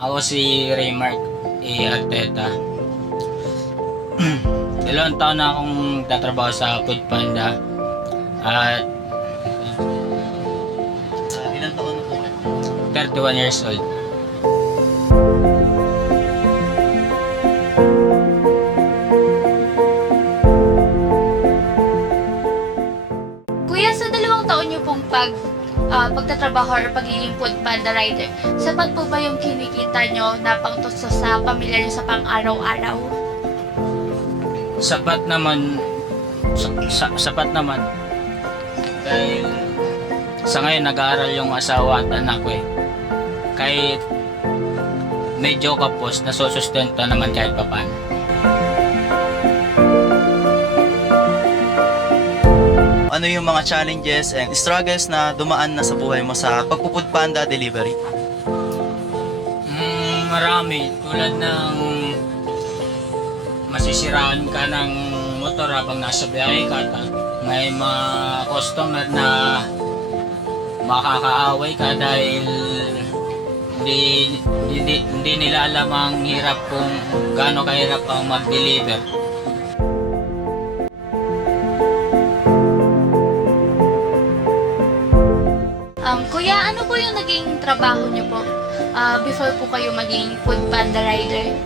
Ako si Raymark A. Arteta. 2 taon na akong tatrabaho sa Food Panda. At Ilang taon na po? 31 years old. Kuya, sa 2 taon niyo pong pagtatrabaho or pagiging food panda rider, sapat po ba yung kinikita niyo na pangtustos sa pamilya niyo sa pang-araw-araw? Sapat naman. Sapat naman. Dahil sa ngayon nag-aaral yung asawa at anak ko eh. Kahit medyo kapos, nasusustento naman kahit papaano. Ano yung mga challenges and struggles na dumaan na sa buhay mo sa pagpo-food panda delivery? Marami. Tulad ng masisiraan ka ng motor habang nasa biyahe ka. May mga customer na makakaaway ka dahil hindi nila alam ang hirap kung gaano kahirap ang mag-deliver. Kuya, ano po yung naging trabaho niyo po before po kayo maging food panda rider?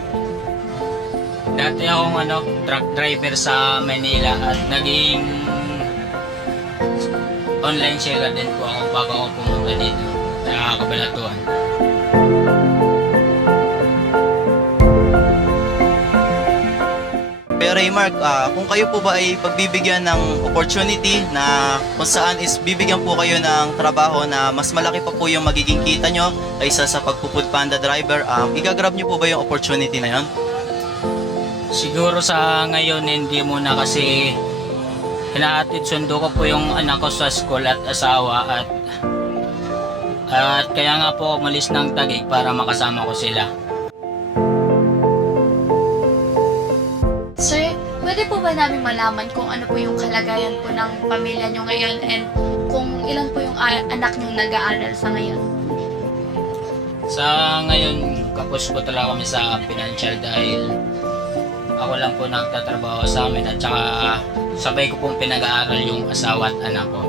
Dati akong truck driver sa Manila at naging online seller din po ako bago ako pumunta dito sa Cabanatuan. Pero Raymark, kung kayo po ba ay pagbibigyan ng opportunity na kung saan is bibigyan po kayo ng trabaho na mas malaki pa po yung magiging kita nyo kaysa sa pagpo-food panda driver, igagrab nyo po ba yung opportunity na yon? Siguro sa ngayon hindi muna kasi hinahatid sundo ko po yung anak ko sa school at asawa at kaya nga po umalis ng Taguig para makasama ko sila. Sir, pwede po ba namin malaman kung ano po yung kalagayan po ng pamilya niyo ngayon and kung ilan po yung anak niyo nag-aaral sa ngayon? Sa ngayon, kapos po talaga kami sa financial dahil ako lang po nagtatrabaho sa amin at saka sabay ko pong pinag-aaral yung asawa at anak ko.